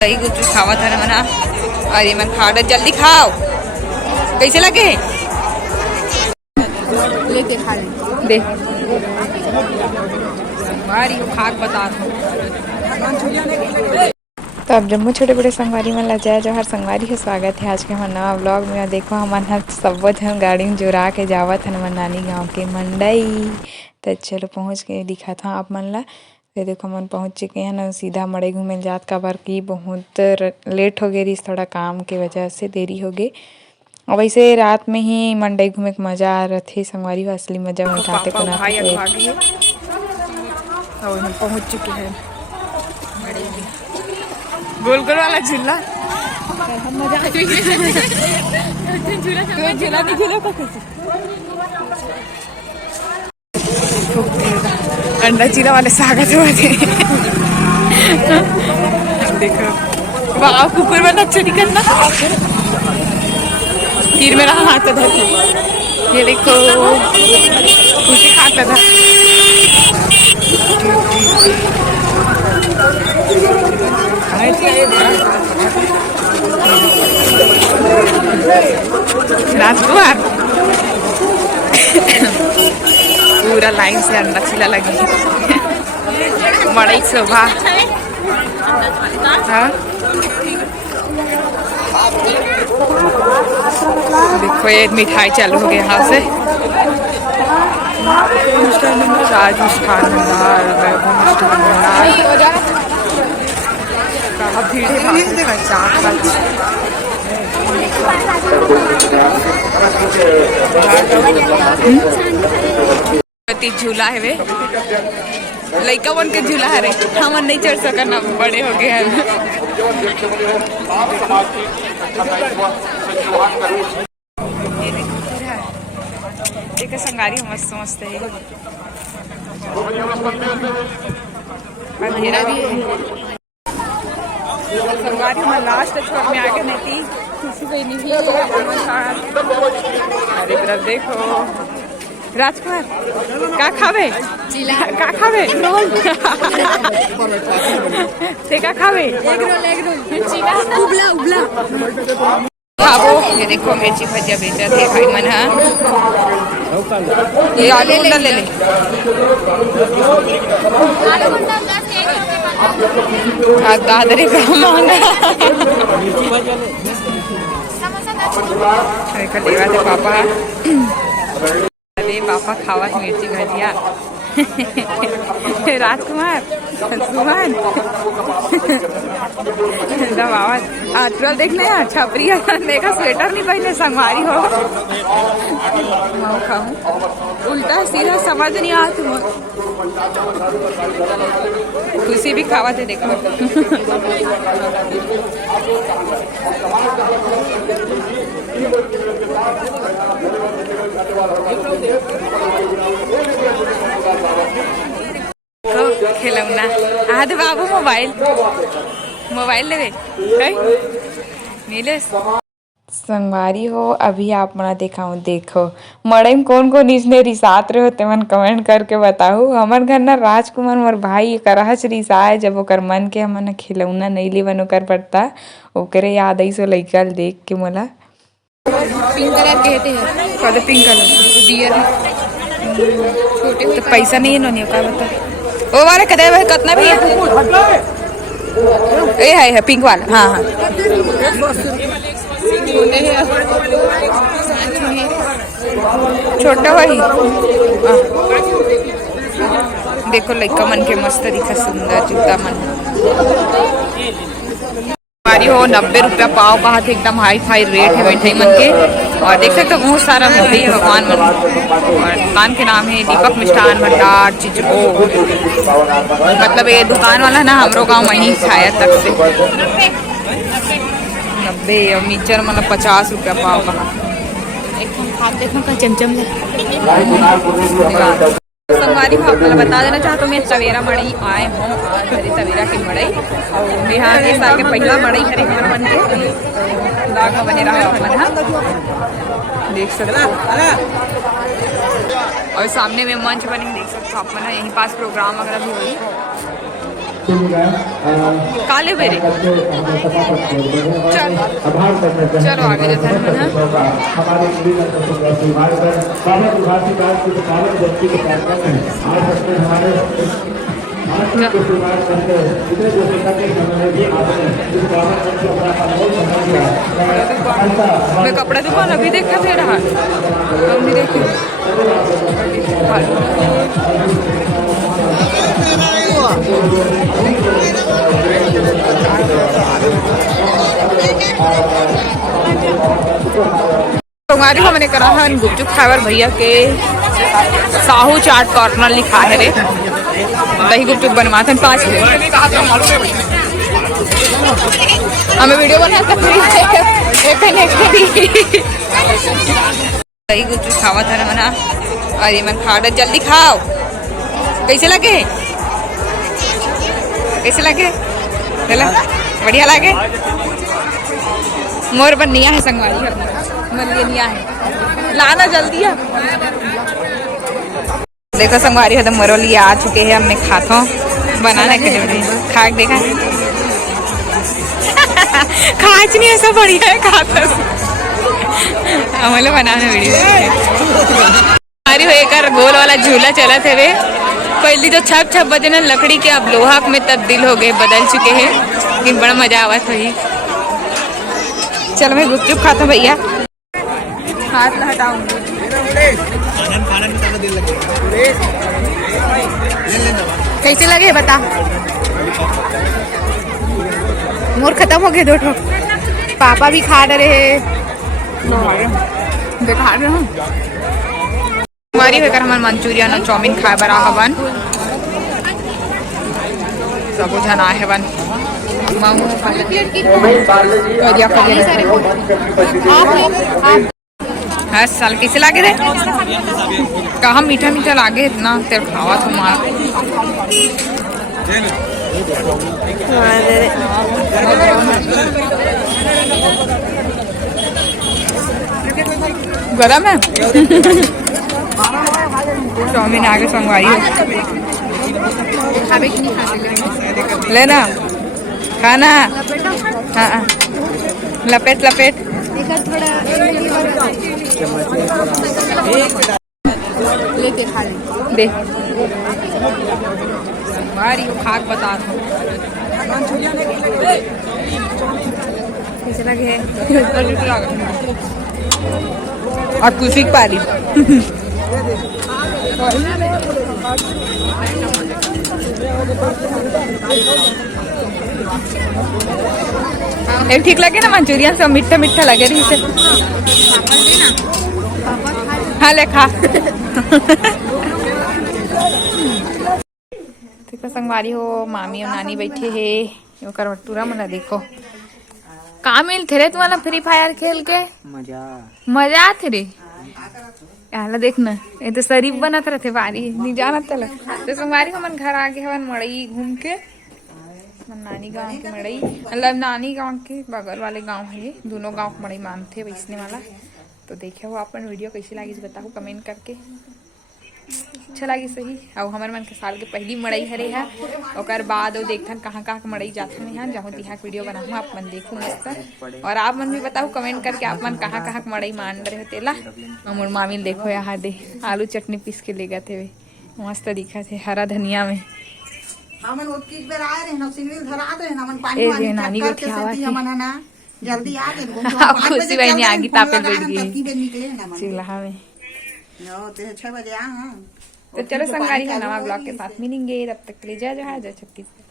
दही गुपचुप खावा था ना मना और ये मन खा जल्दी खाओ। कैसे लगे लेके खा ले दे संगवारी खाक बता। तो अब जम्मू छोटे बड़े संगवारी मन ला जय जवाहर संगवारी है। स्वागत है आज के हमारे नवा ब्लॉग में। देखो हमन हर सब झन गाड़ी में जुरा के जावत हन नानी गांव के मंडई। तो चलो पहुँच के दिखाता हूँ आप मन ला। तो देखो मन पहुँच चुके हैं ना, सीधा मड़ई घूमे जात का बार की बहुत लेट हो गई, थोड़ा काम के वजह से देरी हो गई। और वैसे रात में ही मंडई घूमे के मजा आ रहा थे संगवारी हो, असली मजा में उठाते को ना पहुँच चुके हैं गोल गोल वाला झूला। झूला नहीं झूला अंडा चीला वाले स्वागत हुआ थे। देखो वाह कुकुर वाला अच्छा निकलना। तीर मेरा हाथ धर, ये देखो खुशी खाता था। राजकुमार पूरा लाइन से अंडा चिला लगी मड़ई शोभा। हाँ देखो ये मिठाई चालू हो गया यहाँ से। राजस्थान झूला है वे लड़का बन के झूला है रे, हम नहीं चढ़ सकना, बड़े हो गए हैं। देखो संगारी मस्त मस्त है, अंधेरा भी है। संगारी में लास्ट छोड़ में आगे नहीं थी, किसी को नहीं। अरे तरफ देखो राजकुमार का खावे चिला का खावे रोल ते का खावे एग रोल चिला उबला उबला खाओ। ये देखो मिर्ची भजिया बेचा थे भाई मन। हाँ ये आलू गुंडा ले ले। दादरे का मांगा लेवा थे पापा। अरे पापा खावा मिर्ची भजिया। राजकुमार सुमन ट्रोल देखने छपरी देखा स्वेटर नहीं पहने संगवारी हो। उल्टा सीधा समझ नहीं आ तुम। खुशी भी खावा थे देखो। खिलौना आधे बाबू मोबाइल लेवे नीले संगवारी हो। अभी आप मना दिखाऊं, देखो मड़ई में कौन कौन इसने रिसात रहे होते मन कमेंट करके बताओ। हमार घर ना राजकुमार मोर भाई करहच रिसाए जब ओकर मन के हमन खिलौना नहीं लेवन ओकर पड़ता ओकरे याद आई सो लइका देख के मोला। पिंक कलर कहते हैं कद पिंक कलर डियर छोटे तो पैसा नहीं है नोनी का बता वो वाले कदे कितना भी है पिंक वाला। हाँ हाँ छोटा वही। देखो लड़का मन के मस्त दिखा सुंदर जूता मन हो। 90 रुपया पाव कहा थे, एकदम हाई फाई रेट है मिठाई मन के। और देख सकते हो बहुत सारा मिठाई है भगवान मन। और दुकान के नाम है दीपक मिष्ठान भंडार चिचको। मतलब ये दुकान वाला ना हमरो गाँव में ही छाया तक से 90 और मीचर मतलब 50 रुपया पाव कहा। देखो का चमचम संगवारी भाव बता देना चाहता हूँ मैं तवेरा मड़ई आए हूँ हरी तवेरा की मड़ई। और यहाँ के साल के पहला मड़ई हरे हमारे मन के लाग बने रहा मन देख सकते हो। और सामने में मंच बने देख सकते हो आप मन। यहीं पास प्रोग्राम वगैरह भी हुई। काले बेरे चलो आगे जाते हैं मैं कपड़ा दुकान अभी देखा थे रहा हम नहीं देखे हमारी हमने करा है गुपचुप खावर भैया के साहू चाट कॉर्नर लिखा है रे दही गुपचुप बनवाते हैं 5 हमें वीडियो बना दही गुपचुप खावा था मना अरे मन खा जल्दी खाओ कैसे लगे चला बढ़िया लगे मोर बनिया है संगवारी मलिया है लाना जल्दी है देखो संगवारी है तो मोरो लिए आ चुके हैं हमने खाता बनाने के लिए खा देखा खाच नहीं ऐसा बढ़िया है खाता हमें बनाने वीडियो हमारी होकर गोल वाला झूला चला थे वे पहली तो छप छप बजे ना लकड़ी के अब लोहा में तब्दील हो गए बदल चुके हैं लेकिन बड़ा मजा आवा था ही चलो मैं गुपचुप खाता हूँ भैया हाथ हटाऊंगी कैसे लगे बता मोर खत्म हो गए 2 ठो पापा भी खा रहे हैं दिखा रहे हूँ हमारी होकर हमारे मंचूरियन और चाउमीन खाए बरा हवन सब जन आए हवन हर साल कैसे लागे रे कहा मीठा मीठा लागे इतना तेरे खावा तुम्हारा गरम है चाउमीन आगे संगवाई है लेना खाना हाँ लपेट लेके खा दे संगवारी खाक बता कैसे लगे और कुछ पा रही ठीक लगे ना मंचूरियन सब मीठा मीठा लगे रही से हाँ ले खा ठीक है संगवारी हो मामी और नानी बैठे है ओकर भटूरा मना देखो कहाँ मिल थे रे तुम्हारा फ्री फायर खेल के मजा आते रे याला देखना ये तो शरीफ बना थे बारी नहीं जाना तलक तो संगवारी को मन घर आके हवन मड़ई घूम के नानी गांव के मड़ई मतलब नानी गांव के बगल वाले गांव है दोनों गांव के मड़ई मानते वैसने वाला तो देखे हो अपन वीडियो कैसी लगी बताओ कमेंट करके अच्छा लगी सही और हमारे मन के साल के पहली मड़ई हरे है और बाद देखथन कहाँ कहाँ के मड़ई जाथन यहाँ जहाँ तिहा वीडियो बनाऊँ आप मन देखो मस्त और आप मन भी बताओ कमेंट करके आप मन कहाँ कहाँ के मड़ई मान रहे हो तेला मोर मामी देखो यहाँ दे आलू चटनी पीस के ले गए थे मस्त दिखा थे हरा धनिया में नानी को खियावा जल्दी आ गए खुशी बहनी आगे तापे बैठ गई चिल्हा में 6 बजे तो चलो संगवारी का नवा ब्लॉग के साथ मिलेंगे तब तक के लिए जय जय छत्तीसगढ़।